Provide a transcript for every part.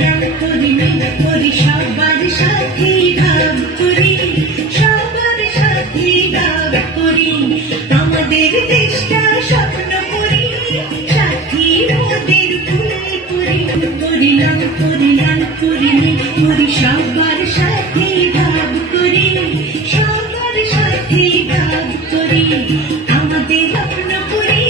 না করি সবার সাথে ভাব করি, সবার সাথে ভাব করি, আমাদের দেশটা স্বপ্ন করি, সাথী মোদের ফুল করি, করি সবার সাথে ভাব করি, সবার সাথে ভাব করি, আমাদের স্বপ্ন করি।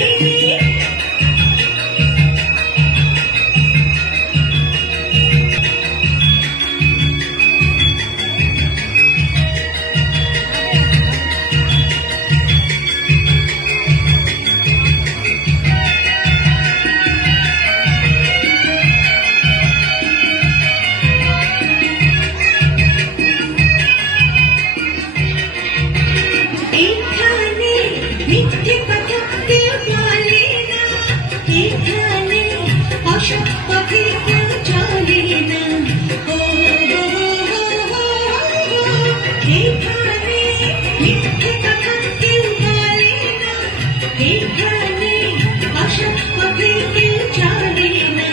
মিথ্যে কথা কেউ বলে না, এখানে অসৎ পথে কেউ চলে না, এখানে মিথ্যে কথা কেউ বলে না, এখানে অসৎ পথে কেউ চলে না,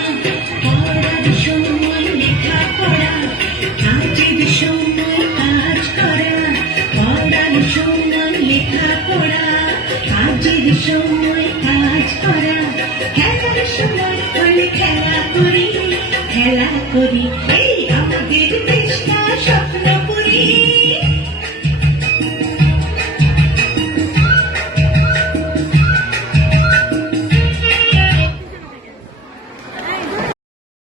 পড়ার সময় লেখা পড়া, কাজের সময় কাজ করা, পড়ার সময় লেখা পড়া, কাজের সময় কাজ করা, খেলার সময় হলে খেলা করি, এই আমাদের দেশটা স্বপ্ন করি।